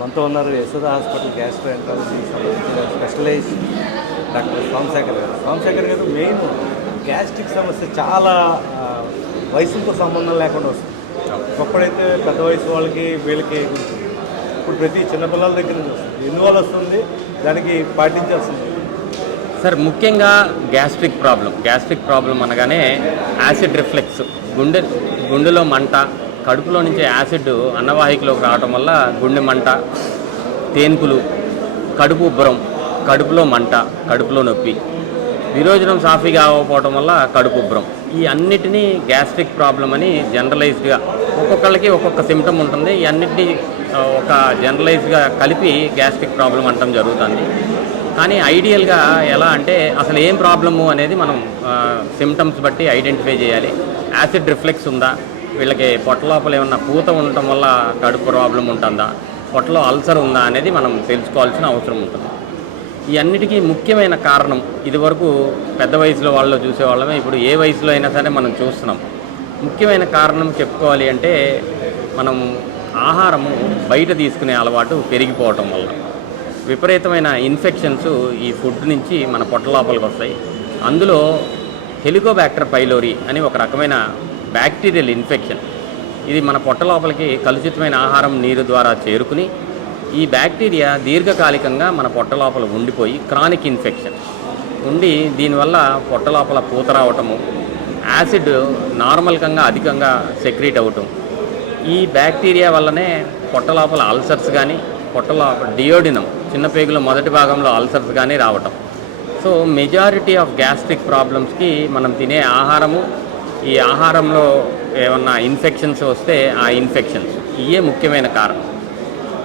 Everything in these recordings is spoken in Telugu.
మనతో ఉన్నారు యశోద హాస్పిటల్ గ్యాస్ట్రోఎంట్రాలజీకి సంబంధించిన స్పెషలైజ్ డాక్టర్ సోమశేఖర్ గారు. సోమశేఖర్ గారు మెయిన్ గ్యాస్ట్రిక్ సమస్య చాలా వయసుతో సంబంధం లేకుండా వస్తుంది. ఒకప్పుడైతే పెద్ద వయసు వాళ్ళకి వీళ్ళకి ఇప్పుడు ప్రతి చిన్నపిల్లల దగ్గర నుంచి వస్తుంది. ఎందువల్ల వస్తుంది దానికి పాటించాల్సింది. సార్ ముఖ్యంగా గ్యాస్ట్రిక్ ప్రాబ్లం. గ్యాస్ట్రిక్ ప్రాబ్లం అనగానే యాసిడ్ రిఫ్లెక్స్. గుండె గుండెలో మంట కడుపులో నుంచి యాసిడ్ అన్నవాహికలోకి రావడం వల్ల గుండె మంట తేన్పులు కడుపు ఉబ్బరం కడుపులో మంట కడుపులో నొప్పి విరోచనం సాఫీగా అవ్వకపోవడం వల్ల కడుపు ఉబ్బరం. ఈ అన్నిటినీ గ్యాస్ట్రిక్ ప్రాబ్లం అని జనరలైజ్డ్గా ఒక్కొక్కళ్ళకి ఒక్కొక్క సిమ్టమ్ ఉంటుంది. ఈ అన్నిటినీ ఒక జనరలైజ్గా కలిపి గ్యాస్ట్రిక్ ప్రాబ్లం అంటాం జరుగుతుంది. కానీ ఐడియల్గా ఎలా అంటే అసలు ఏం ప్రాబ్లము అనేది మనం సిమ్టమ్స్ బట్టి ఐడెంటిఫై చేయాలి. యాసిడ్ రిఫ్లెక్స్ ఉందా? వీళ్ళకి పొట్ట లోపల ఏమన్నా పూత ఉండటం వల్ల కడుపు ప్రాబ్లం ఉంటుందా? పొట్టలో అల్సర్ ఉందా అనేది మనం తెలుసుకోవాల్సిన అవసరం ఉంటుంది. ఈ అన్నిటికీ ముఖ్యమైన కారణం ఇదివరకు పెద్ద వయసులో వాళ్ళు చూసేవాళ్ళమే ఇప్పుడు ఏ వయసులో అయినా సరే మనం చూస్తున్నాం. ముఖ్యమైన కారణం చెప్పుకోవాలి అంటే మనం ఆహారము బయట తీసుకునే అలవాటు పెరిగిపోవటం వల్ల. విపరీతమైన ఇన్ఫెక్షన్స్ ఈ ఫుడ్ నుంచి మన పొట్ట లోపలికి వస్తాయి. అందులో హెలికోబ్యాక్టర్ పైలోరీ అని ఒక రకమైన బ్యాక్టీరియల్ ఇన్ఫెక్షన్. ఇది మన పొట్ట లోపలికి కలుషితమైన ఆహారం నీరు ద్వారా చేరుకుని ఈ బ్యాక్టీరియా దీర్ఘకాలికంగా మన పొట్ట లోపల ఉండిపోయి క్రానిక్ ఇన్ఫెక్షన్. ఉండి దీనివల్ల పొట్ట లోపల పూత రావటము యాసిడ్ నార్మల్కంగా అధికంగా సెక్రీట్ అవటం ఈ బ్యాక్టీరియా వల్లనే పొట్ట లోపల అల్సర్స్ కానీ పొట్ట లోపల డియోడినం చిన్న పేగుల మొదటి భాగంలో అల్సర్స్ కానీ రావటం. సో మెజారిటీ ఆఫ్ గ్యాస్ట్రిక్ ప్రాబ్లమ్స్కి మనం తినే ఆహారము ఈ ఆహారంలో ఏమన్నా ఇన్ఫెక్షన్స్ వస్తే ఆ ఇన్ఫెక్షన్స్. ఇవే ముఖ్యమైన కారణం.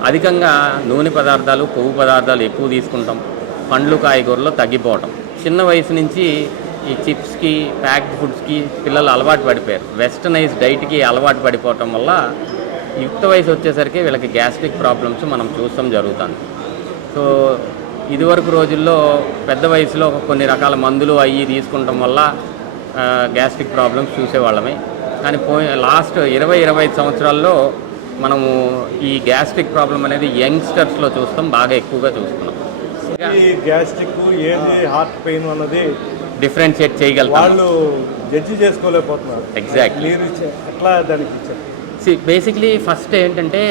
అధికంగా నూనె పదార్థాలు కొవ్వు పదార్థాలు ఎక్కువ తీసుకుంటాం. పండ్లు కాయగూరలు తగ్గిపోవటం. చిన్న వయసు నుంచి ఈ చిప్స్కి ప్యాక్డ్ ఫుడ్స్కి పిల్లలు అలవాటు పడిపోయారు. వెస్టర్నైజ్ డైట్కి అలవాటు పడిపోవటం వల్ల యుక్త వయసు వచ్చేసరికి వీళ్ళకి గ్యాస్ట్రిక్ ప్రాబ్లమ్స్ మనం చూస్తాం జరుగుతుంది. సో ఇదివరకు రోజుల్లో పెద్ద వయసులో కొన్ని రకాల మందులు అవి తీసుకుంటాం వల్ల గ్యాస్ట్రిక్ ప్రాబ్లమ్స్ చూసేవాళ్ళమే. కానీ పోయి లాస్ట్ ఇరవై ఇరవై ఐదు సంవత్సరాల్లో మనము ఈ గ్యాస్ట్రిక్ ప్రాబ్లం అనేది యంగ్స్టర్స్లో చూస్తాం బాగా ఎక్కువగా చూస్తున్నాం. ఈ గ్యాస్ట్రిక్ ఏంది హార్ట్ పెయిన్ అన్నది డిఫరెన్షియేట్ చేయగలుగుతాం. వాళ్ళు జడ్జి చేసుకోలేకపోతున్నారు. Exactly. మీరు ఎట్లా దానికి ఇచ్చారు? బేసిక్లీ ఫస్ట్ ఏంటంటే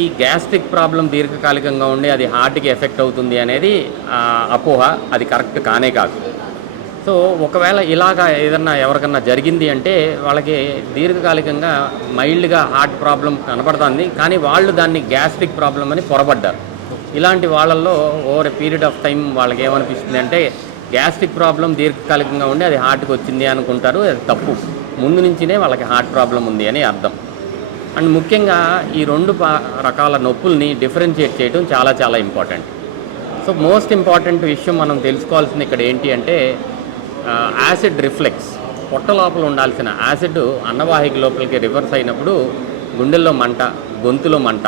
ఈ గ్యాస్ట్రిక్ ప్రాబ్లం దీర్ఘకాలికంగా ఉండి అది హార్ట్కి ఎఫెక్ట్ అవుతుంది అనేది అపోహ అది కరెక్ట్ కానే కాదు. సో ఒకవేళ ఇలాగా ఏదన్నా ఎవరికన్నా జరిగింది అంటే వాళ్ళకి దీర్ఘకాలికంగా మైల్డ్గా హార్ట్ ప్రాబ్లం కనపడుతుంది. కానీ వాళ్ళు దాన్ని గ్యాస్ట్రిక్ ప్రాబ్లం అని పొరబడ్డారు. ఇలాంటి వాళ్ళల్లో over a period of time వాళ్ళకి ఏమనిపిస్తుంది అంటే గ్యాస్ట్రిక్ ప్రాబ్లం దీర్ఘకాలికంగా ఉండి అది హార్ట్కి వచ్చింది అనుకుంటారు. అది తప్పు. ముందు నుంచినే వాళ్ళకి హార్ట్ ప్రాబ్లం ఉంది అని అర్థం. అండ్ ముఖ్యంగా ఈ రెండు పా- రకాల నొప్పుల్ని డిఫరెన్షియేట్ చేయడం చాలా చాలా ఇంపార్టెంట్. సో మోస్ట్ ఇంపార్టెంట్ విషయం మనం తెలుసుకోవాల్సింది ఇక్కడ ఏంటి అంటే యాసిడ్ రిఫ్లెక్స్. పొట్ట లోపల ఉండాల్సిన యాసిడ్ అన్నవాహిక లోపలికి రివర్స్ అయినప్పుడు గుండెల్లో మంట గొంతులో మంట.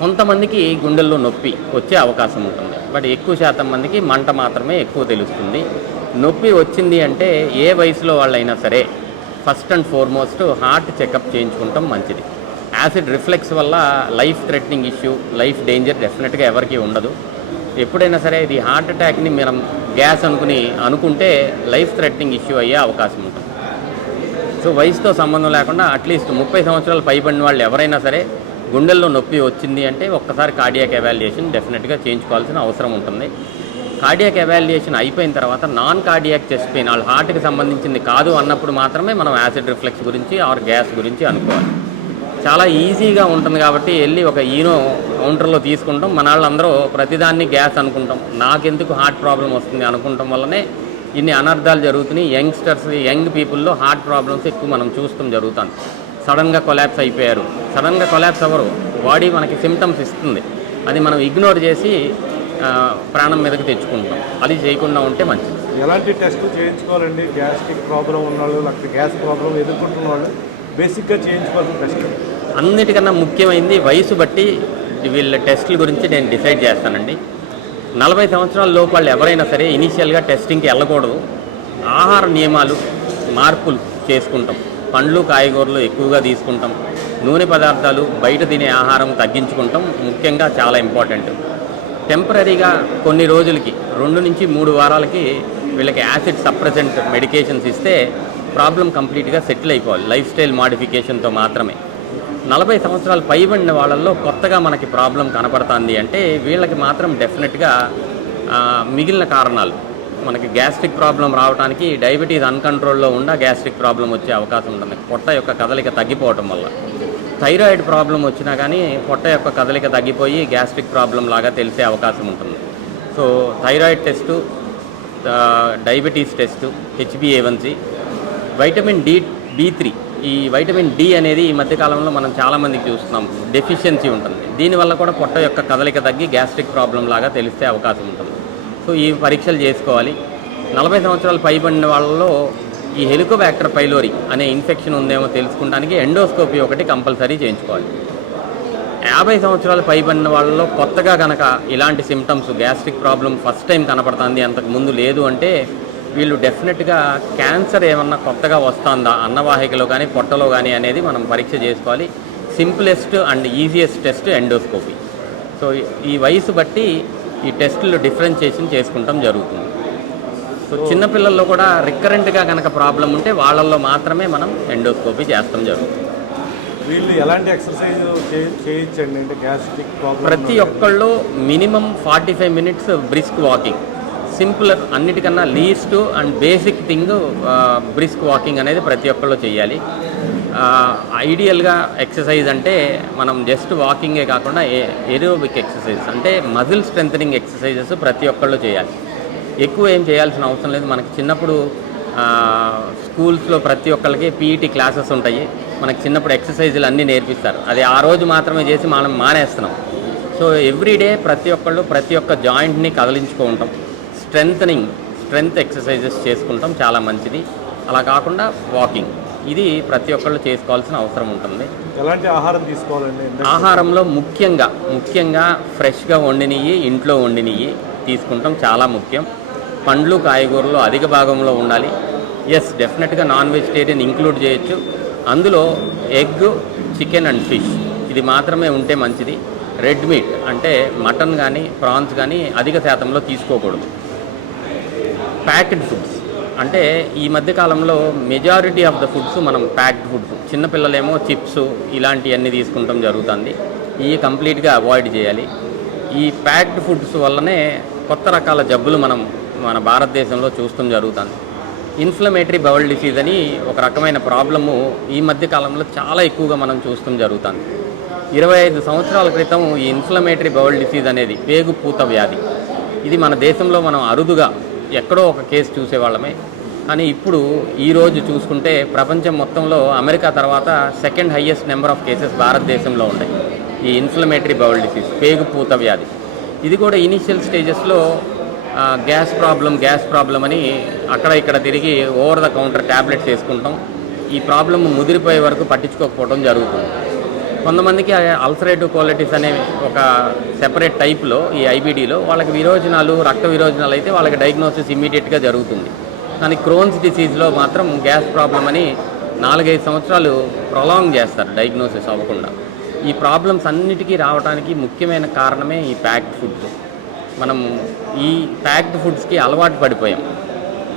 కొంతమందికి గుండెల్లో నొప్పి వచ్చే అవకాశం ఉంటుంది. బట్ ఎక్కువ శాతం మందికి మంట మాత్రమే ఎక్కువ తెలుస్తుంది. నొప్పి వచ్చింది అంటే ఏ వయసులో వాళ్ళైనా సరే first and foremost heart checkup చేయించుకుంటాం మంచిది. యాసిడ్ రిఫ్లెక్స్ వల్ల life threatening issue life danger డెఫినెట్గా ఎవరికీ ఉండదు. ఎప్పుడైనా సరే ఇది హార్ట్ అటాక్ని మనం గ్యాస్ అనుకుని అనుకుంటే లైఫ్ థ్రెటనింగ్ ఇష్యూ అయ్యే అవకాశం ఉంటుంది. సో వయసుతో సంబంధం లేకుండా అట్లీస్ట్ ముప్పై సంవత్సరాలు పైబడిన వాళ్ళు ఎవరైనా సరే గుండెల్లో నొప్పి వచ్చింది అంటే ఒక్కసారి కార్డియాక్ ఎవాల్యుయేషన్ డెఫినెట్గా చేయించుకోవాల్సిన అవసరం ఉంటుంది. కార్డియాక్ ఎవాల్యుయేషన్ అయిపోయిన తర్వాత నాన్ కార్డియాక్ చెస్ట్ పెయిన్ వాళ్ళ హార్ట్కి సంబంధించింది కాదు అన్నప్పుడు మాత్రమే మనం యాసిడ్ రిఫ్లెక్స్ గురించి ఆర్ గ్యాస్ గురించి అనుకోవాలి. చాలా ఈజీగా ఉంటుంది కాబట్టి వెళ్ళి ఒక ఈనో కౌంటర్లో తీసుకుంటాం. మన వాళ్ళందరూ ప్రతిదాన్ని గ్యాస్ అనుకుంటాం. నాకెందుకు హార్ట్ ప్రాబ్లం వస్తుంది అనుకుంటాం వల్లనే ఇన్ని అనర్థాలు జరుగుతున్నాయి. యంగ్స్టర్స్ యంగ్ పీపుల్లో హార్ట్ ప్రాబ్లమ్స్ ఎక్కువ మనం చూస్తాం జరుగుతాం సడన్గా కొలాప్స్ అయిపోయారు. సడన్గా కొలాప్స్ అవ్వరు. బాడీ మనకి సిమ్టమ్స్ ఇస్తుంది. అది మనం ఇగ్నోర్ చేసి ప్రాణం మీదకి తెచ్చుకుంటాం. అది చేయకుండా ఉంటే మంచిది. ఎలాంటి టెస్ట్ చేయించుకోవాలండి? గ్యాస్ట్రిక్ ప్రాబ్లం ఉన్నవాళ్ళు లేకపోతే గ్యాస్ ప్రాబ్లం ఎదుర్కొంటున్న వాళ్ళు బేసిక్గా చేయించుకోవాల్సిన టెస్ట్. అన్నిటికన్నా ముఖ్యమైనది వయసు బట్టి వీళ్ళ టెస్టుల గురించి నేను డిసైడ్ చేస్తానండి. నలభై సంవత్సరాల లోపు వాళ్ళు ఎవరైనా సరే ఇనీషియల్గా టెస్టింగ్కి వెళ్ళకూడదు. ఆహార నియమాలు మార్పులు చేసుకుంటాం. పండ్లు కాయగూరలు ఎక్కువగా తీసుకుంటాం. నూనె పదార్థాలు బయట తినే ఆహారం తగ్గించుకుంటాం. ముఖ్యంగా చాలా ఇంపార్టెంట్. టెంపరీగా కొన్ని రోజులకి రెండు నుంచి మూడు వారాలకి వీళ్ళకి యాసిడ్ సప్రెసెంట్ మెడికేషన్స్ ఇస్తే ప్రాబ్లం కంప్లీట్గా సెటిల్ అయిపోవాలి. లైఫ్ స్టైల్ మాడిఫికేషన్తో మాత్రమే. నలభై సంవత్సరాలు పైబడిన వాళ్ళల్లో కొత్తగా మనకి ప్రాబ్లం కనపడుతుంది అంటే వీళ్ళకి మాత్రం డెఫినెట్గా మిగిలిన కారణాలు. మనకి గ్యాస్ట్రిక్ ప్రాబ్లం రావడానికి డయాబెటీస్ అన్కంట్రోల్లో ఉన్న గ్యాస్ట్రిక్ ప్రాబ్లం వచ్చే అవకాశం ఉంటుంది. పొట్ట యొక్క కదలిక తగ్గిపోవటం వల్ల. థైరాయిడ్ ప్రాబ్లం వచ్చినా కానీ పొట్ట యొక్క కదలిక తగ్గిపోయి గ్యాస్ట్రిక్ ప్రాబ్లం లాగా తెలిసే అవకాశం ఉంటుంది. So thyroid test diabetes test హెచ్బిఏవన్సీ vitamin D B three ఈ వైటమిన్ డి అనేది ఈ మధ్యకాలంలో మనం చాలామందికి చూస్తున్నాం. డెఫిషియన్సీ ఉంటుంది. దీనివల్ల కూడా పొట్ట యొక్క కదలిక తగ్గి గ్యాస్ట్రిక్ ప్రాబ్లం లాగా తెలిస్తే అవకాశం ఉంటుంది. సో ఈ పరీక్షలు చేసుకోవాలి. నలభై సంవత్సరాలు పైబడిన వాళ్ళలో ఈ హెలికోబ్యాక్టర్ పైలోరి అనే ఇన్ఫెక్షన్ ఉందేమో తెలుసుకోవడానికి ఎండోస్కోపీ ఒకటి కంపల్సరీ చేయించుకోవాలి. యాభై సంవత్సరాలు పైబడిన వాళ్ళలో కొత్తగా కనుక ఇలాంటి symptoms gastric problem first time కనపడుతుంది అంతకు ముందు లేదు అంటే వీళ్ళు డెఫినెట్గా క్యాన్సర్ ఏమన్నా కొత్తగా వస్తుందా? అన్నవాహికలో కానీ పొట్టలో కానీ అనేది మనం పరీక్ష చేసుకోవాలి. Simplest and easiest test endoscopy. So ఈ వయసు బట్టి ఈ టెస్టులు డిఫరెన్షియేషన్ చేసుకుంటాం జరుగుతుంది. సో చిన్నపిల్లల్లో కూడా రికరెంట్గా కనుక ప్రాబ్లం ఉంటే వాళ్ళల్లో మాత్రమే మనం ఎండోస్కోపీ చేస్తాం జరుగుతుంది. వీళ్ళు ఎలాంటి ఎక్సర్సైజ్ చేయించండి? అంటే గ్యాస్ట్రిక్ ప్రాబ్లం ప్రతి ఒక్కళ్ళు minimum forty five minutes brisk walking. Simple అన్నిటికన్నా least and basic thing brisk walking అనేది ప్రతి ఒక్కళ్ళు చేయాలి ఐడియల్గా ఎక్సర్సైజ్ అంటే మనం జస్ట్ వాకింగే కాకుండా ఏరోబిక్ ఎక్సర్సైజ్ అంటే మజిల్ స్ట్రెంథనింగ్ ఎక్సర్సైజెస్ ప్రతి ఒక్కళ్ళు చేయాలి. ఎక్కువ ఏం చేయాల్సిన అవసరం లేదు. మనకి చిన్నప్పుడు స్కూల్స్లో ప్రతి ఒక్కళ్ళకి పీఈటీ క్లాసెస్ ఉంటాయి. మనకి చిన్నప్పుడు ఎక్సర్సైజులు అన్నీ నేర్పిస్తారు. అది ఆ రోజు మాత్రమే చేసి మనం మానేస్తున్నాం. సో ఎవ్రీడే ప్రతి ఒక్కళ్ళు ప్రతి ఒక్క జాయింట్ని కదిలించుకుంటాం స్ట్రెంథనింగ్ స్ట్రెంగ్త్ ఎక్సర్సైజెస్ చేసుకుంటాం చాలా మంచిది. అలా కాకుండా వాకింగ్ ఇది ప్రతి ఒక్కళ్ళు చేసుకోవాల్సిన అవసరం ఉంటుంది. ఎలాంటి ఆహారం తీసుకోవాలండి? ఆహారంలో ముఖ్యంగా ముఖ్యంగా ఫ్రెష్గా వండినవి ఇంట్లో వండినవి తీసుకుంటాం చాలా ముఖ్యం. పండ్లు కాయగూరలు అధిక భాగంలో ఉండాలి. ఎస్ డెఫినెట్గా నాన్ వెజిటేరియన్ ఇంక్లూడ్ చేయొచ్చు. అందులో ఎగ్ చికెన్ అండ్ ఫిష్ ఇది మాత్రమే ఉంటే మంచిది. రెడ్ మీట్ అంటే మటన్ కానీ ప్రాన్స్ కానీ అధిక శాతంలో తీసుకోకూడదు. Packed foods. అంటే ఈ మధ్య కాలంలో మెజారిటీ ఆఫ్ ద ఫుడ్స్ మనం ప్యాక్డ్ ఫుడ్స్. చిన్నపిల్లలేమో చిప్స్ ఇలాంటివన్నీ తీసుకుంటాం జరుగుతుంది. ఇవి కంప్లీట్గా అవాయిడ్ చేయాలి. ఈ ప్యాక్డ్ ఫుడ్స్ వల్లనే కొత్త రకాల జబ్బులు మనం మన భారతదేశంలో చూస్తాం జరుగుతుంది. ఇన్ఫ్లమేటరీ బౌల్ డిసీజ్ అని ఒక రకమైన ప్రాబ్లము ఈ మధ్య కాలంలో చాలా ఎక్కువగా మనం చూస్తాం జరుగుతుంది. ఇరవై ఐదు సంవత్సరాల క్రితం ఈ ఇన్ఫ్లమేటరీ బౌల్ డిసీజ్ అనేది పేగు పూత వ్యాధి. ఇది మన దేశంలో మనం అరుదుగా ఎక్కడో ఒక కేసు చూసేవాళ్ళమే. కానీ ఇప్పుడు ఈరోజు చూసుకుంటే ప్రపంచం మొత్తంలో అమెరికా తర్వాత second highest number of cases భారతదేశంలో ఉన్నాయి. ఈ ఇన్ఫ్లమేటరీ బౌల్ డిసీజ్ పేగు పూత వ్యాధి. ఇది కూడా ఇనిషియల్ స్టేజెస్లో గ్యాస్ ప్రాబ్లం గ్యాస్ ప్రాబ్లం అని అక్కడ ఇక్కడ తిరిగి ఓవర్ ద కౌంటర్ ట్యాబ్లెట్స్ వేసుకుంటాం. ఈ ప్రాబ్లం ముదిరిపోయే వరకు పట్టించుకోకపోవడం జరుగుతుంది. కొంతమందికి అల్సరేటివ్ క్వాలిటీస్ అనే ఒక సెపరేట్ టైప్లో ఈ ఐబీడీలో వాళ్ళకి విరోచనాలు రక్త విరోచనాలు అయితే వాళ్ళకి డయాగ్నోసిస్ ఇమీడియట్గా జరుగుతుంది. కానీ క్రోన్స్ డిసీజ్లో మాత్రం గ్యాస్ ప్రాబ్లం అని నాలుగైదు సంవత్సరాలు ప్రొలాంగ్ చేస్తారు డయాగ్నోసిస్ అవ్వకుండా. ఈ ప్రాబ్లమ్స్ అన్నిటికీ రావడానికి ముఖ్యమైన కారణమే ఈ ప్యాక్డ్ ఫుడ్స్. మనం ఈ ప్యాక్డ్ ఫుడ్స్కి అలవాటు పడిపోయాం.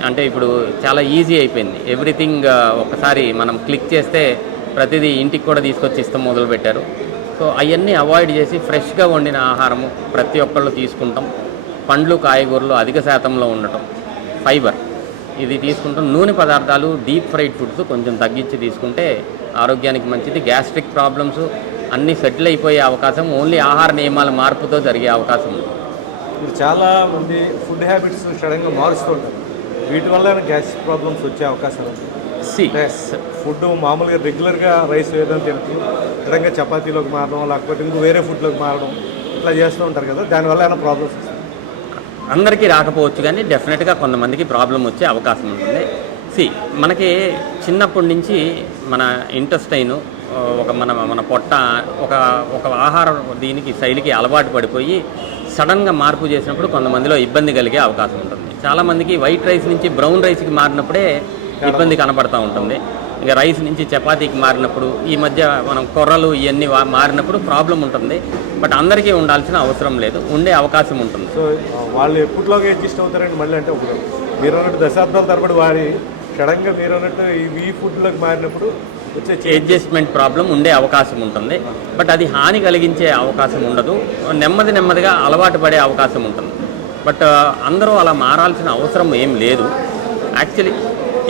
అంటే ఇప్పుడు చాలా ఈజీ అయిపోయింది. ఎవ్రీథింగ్ ఒకసారి మనం క్లిక్ చేస్తే ప్రతిదీ ఇంటికి కూడా తీసుకొచ్చి ఇస్తాం మొదలుపెట్టారు. సో అవన్నీ అవాయిడ్ చేసి ఫ్రెష్గా వండిన ఆహారము ప్రతి ఒక్కళ్ళు తీసుకుంటాం. పండ్లు కాయగూరలు అధిక శాతంలో ఉండటం. ఫైబర్. ఇది తీసుకుంటాం. నూనె పదార్థాలు డీప్ ఫ్రైడ్ ఫుడ్స్ కొంచెం తగ్గించి తీసుకుంటే ఆరోగ్యానికి మంచిది. గ్యాస్ట్రిక్ ప్రాబ్లమ్స్ అన్నీ సెటిల్ అయిపోయే అవకాశం ఓన్లీ ఆహార నియమాల మార్పుతో జరిగే అవకాశం ఉంది. ఇప్పుడు చాలా మంది ఫుడ్ హ్యాబిట్స్ సడన్గా మారుస్తుంటారు వీటి వల్ల గ్యాస్ట్రిక్ ప్రాబ్లమ్స్ వచ్చే అవకాశం ఉంటాయి సి. ఫుడ్ మామూలుగా రెగ్యులర్గా రైస్ ఏదైనా తింటూ సడన్గా చపాతీలోకి మారడం లేకపోతే ఇంకో వేరే ఫుడ్లోకి మారడం ఇట్లా చేస్తూ ఉంటారు కదా దానివల్ల ఏమైనా ప్రాబ్లమ్స్ అందరికీ రాకపోవచ్చు కానీ డెఫినెట్గా కొంతమందికి ప్రాబ్లం వచ్చే అవకాశం ఉంటుంది. సి మనకి చిన్నప్పటి నుంచి మన ఇంటెస్టైన్ ఒక మన మన పొట్ట ఒక ఒక ఆహార దీనికి శైలికి అలవాటు పడిపోయి సడన్గా మార్పు చేసినప్పుడు కొంతమందిలో ఇబ్బంది కలిగే అవకాశం ఉంటుంది. చాలామందికి వైట్ రైస్ నుంచి బ్రౌన్ రైస్కి మారినప్పుడే ఇబ్బంది కనపడతా ఉంటుంది. ఇక రైస్ నుంచి చపాతీకి మారినప్పుడు ఈ మధ్య మనం కొర్రలు ఇవన్నీ మారినప్పుడు ప్రాబ్లం ఉంటుంది. బట్ అందరికీ ఉండాల్సిన అవసరం లేదు. ఉండే అవకాశం ఉంటుంది. సో వాళ్ళు ఎప్పటిలోగా అడ్జస్ట్ అవుతారండి మళ్ళీ అంటే ఇప్పుడు మీరు అన్నట్టు దశాబ్దాల తరబడి వారి సడన్గా మీరు అన్నట్టు ఈ- ఫుడ్లోకి మారినప్పుడు వచ్చే అడ్జస్ట్మెంట్ ప్రాబ్లం ఉండే అవకాశం ఉంటుంది. బట్ అది హాని కలిగించే అవకాశం ఉండదు. నెమ్మది నెమ్మదిగా అలవాటు పడే అవకాశం ఉంటుంది. బట్ అందరూ అలా మారాల్సిన అవసరం ఏం లేదు. యాక్చువల్లీ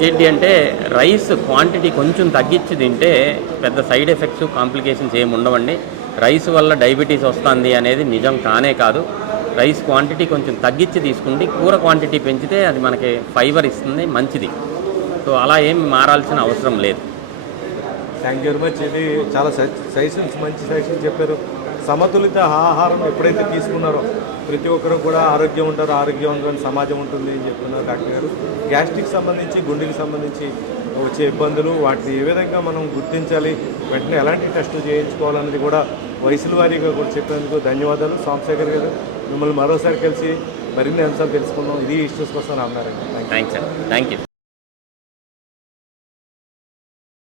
ఏంటి అంటే రైస్ క్వాంటిటీ కొంచెం తగ్గించి తింటే పెద్ద సైడ్ ఎఫెక్ట్స్ కాంప్లికేషన్స్ ఏమి ఉండవండి. రైస్ వల్ల డయాబెటీస్ వస్తుంది అనేది నిజం కానే కాదు. రైస్ క్వాంటిటీ కొంచెం తగ్గించి తీసుకుంటే కూర క్వాంటిటీ పెంచితే అది మనకి ఫైబర్ ఇస్తుంది మంచిది. సో అలా ఏమి మారాల్సిన అవసరం లేదు. థ్యాంక్ యూ వెరీ మచ్ ఇది చాలా సజెషన్స్ మంచి సజెషన్స్ చెప్పారు. సమతులిత ఆహారం ఎప్పుడైతే తీసుకున్నారో ప్రతి ఒక్కరు కూడా ఆరోగ్యం ఉంటారు ఆరోగ్యవంతమైన సమాజం ఉంటుంది అని చెప్తున్నారు డాక్టర్ గారు. గ్యాస్ట్రిక్ సంబంధించి గుండెకి సంబంధించి వచ్చే ఇబ్బందులు వాటిని ఏ విధంగా మనం గుర్తించాలి వెంటనే ఎలాంటి టెస్టులు చేయించుకోవాలన్నది కూడా వయసుల వారీగా కూడా చెప్పినందుకు ధన్యవాదాలు. సోమశేఖర్ గారు మిమ్మల్ని మరోసారి కలిసి మరిన్ని అంశాలు తెలుసుకుందాం. ఇది ఇష్యూస్ కోసం అన్నారండి థ్యాంక్ యూ థ్యాంక్ యూ